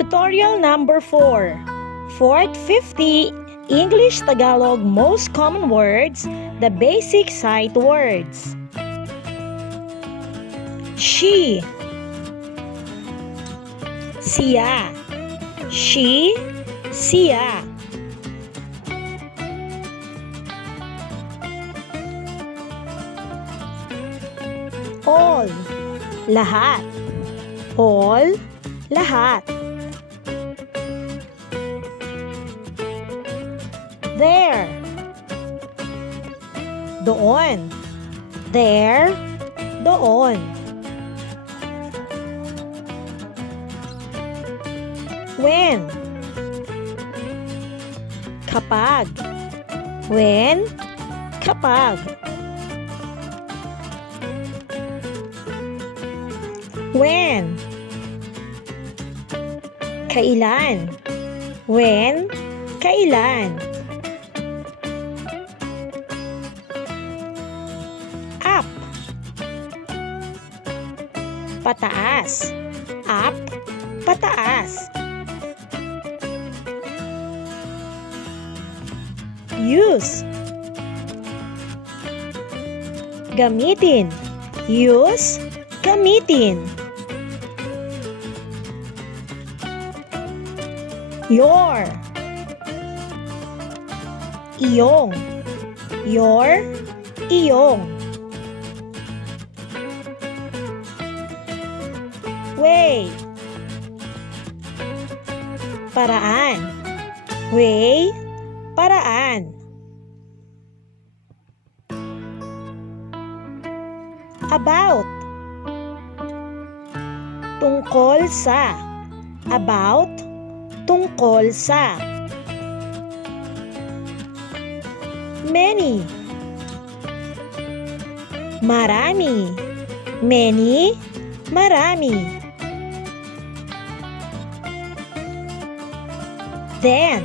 Tutorial number 4. Fourth 50 English Tagalog most common words, the basic sight words. She, siya, she, siya. All, lahat. All, lahat. There, doon. There, doon. When, kapag. When, kapag. When, kailan. When, kailan. Up, pataas. Up, pataas. Use, gamitin. Use, gamitin. Your, iyong. Your, iyong. Way, paraan. Way, paraan. About, tungkol sa. About, tungkol sa. Many, marami. Many, marami. Then,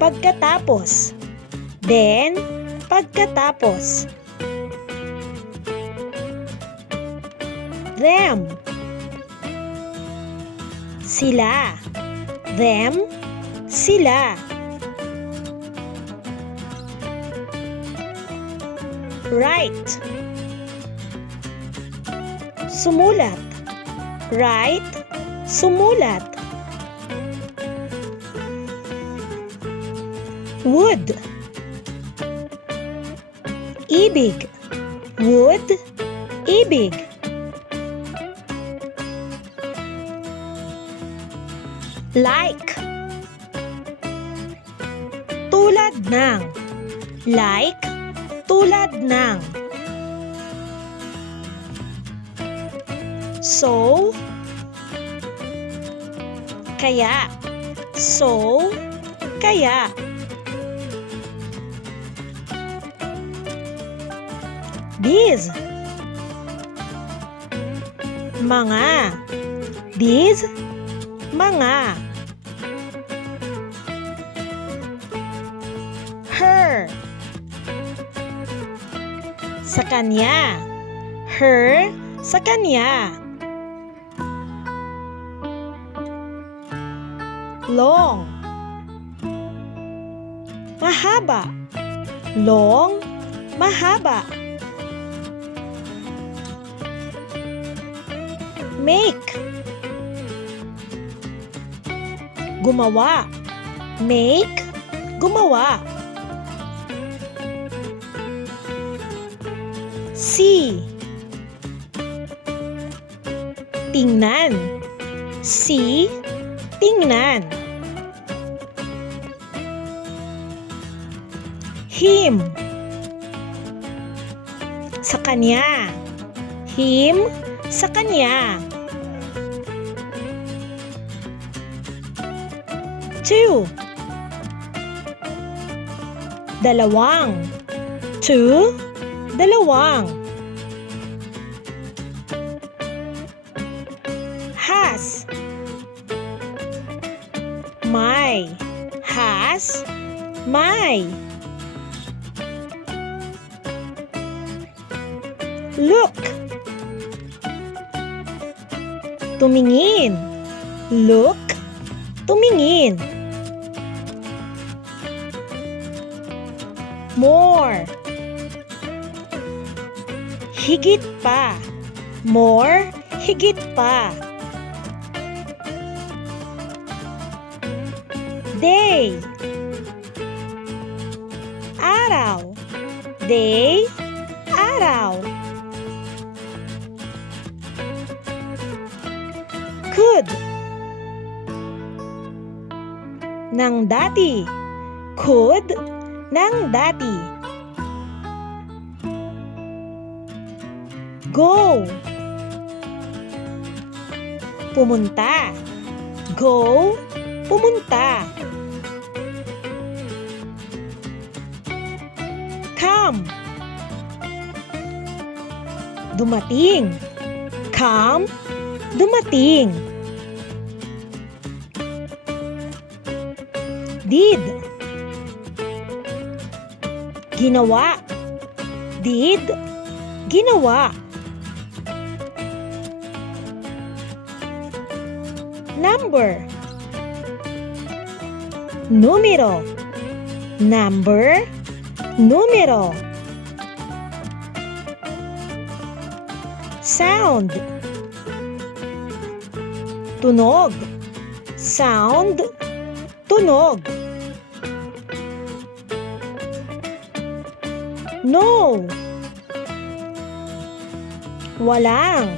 pagkatapos. Then, pagkatapos. Them, sila. Them, sila. Write, sumulat. Write, sumulat. Would, ibig. Would, ibig. Like, tulad ng. Like, tulad ng. So, kaya. So, kaya. These, mga. These, mga. Her, sa kanya. Her, sa kanya. Long, mahaba. Long, mahaba. Make, gumawa. Make, gumawa. See, tingnan. See, tingnan. Him, sa kanya. Him, sa kanya. Two, dalawang. Two, dalawang. Has, may. Has, may. Look, Tumingin. Look. Tumingin. More. Higit pa. More. Higit pa. Day. Araw. Day. Araw. Could. Nang dati. Could. Nang dati. Go. Pumunta. Go. Pumunta. Come. Dumating. Come. Dumating. Did. Ginawa. Did. Ginawa. Number. Numero. Number. Numero. Sound. Tunog. Sound. Tunog. No. Walang.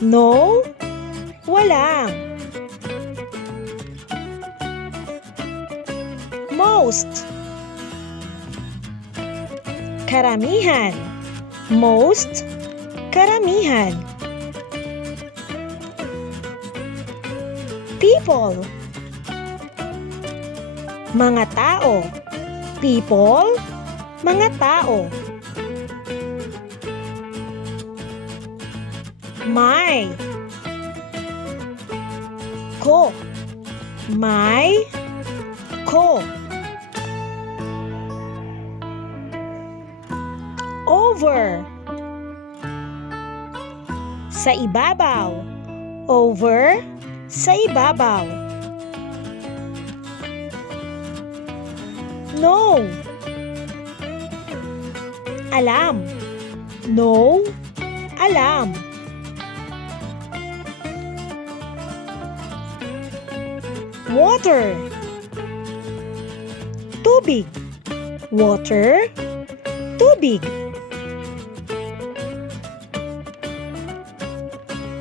No. Walang. Most. Karamihan. Most. Karamihan. People. Mga tao. People. Mga tao. My. Ko. My. Ko. Over. Sa ibabaw. Over. Sa ibabaw. No. Alam. No. Alam. Water. Tubig. Water. Tubig.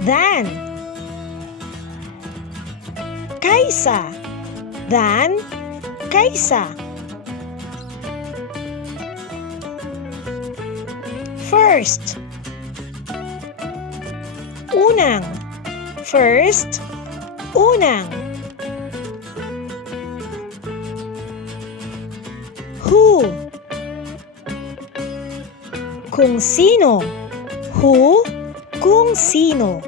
Than. Kaysa. Than. Kaysa. First. Unang. First. Unang. Who. Kung sino. Who. Kung sino.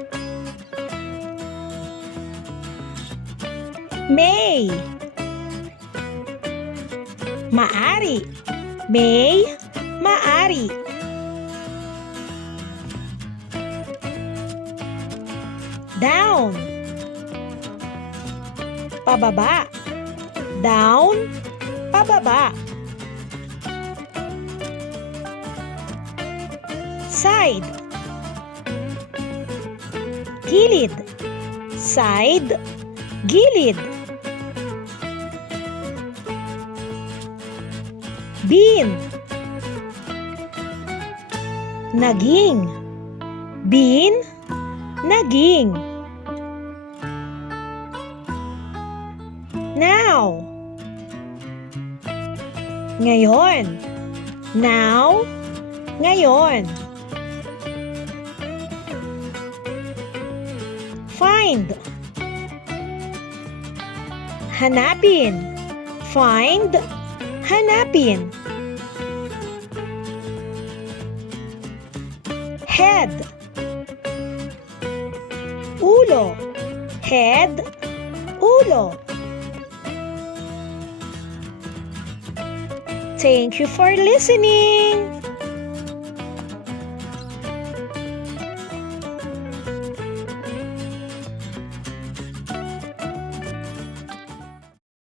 May. Maari. May. Maari. Down. Pababa. Down. Pababa. Side. Gilid. Side. Gilid. Bin. Naging. Bin. Naging. Now. Ngayon. Now. Ngayon. Find. Hanapin. Find. Hanapin. Head. Ulo. Head. Ulo. Thank you for listening.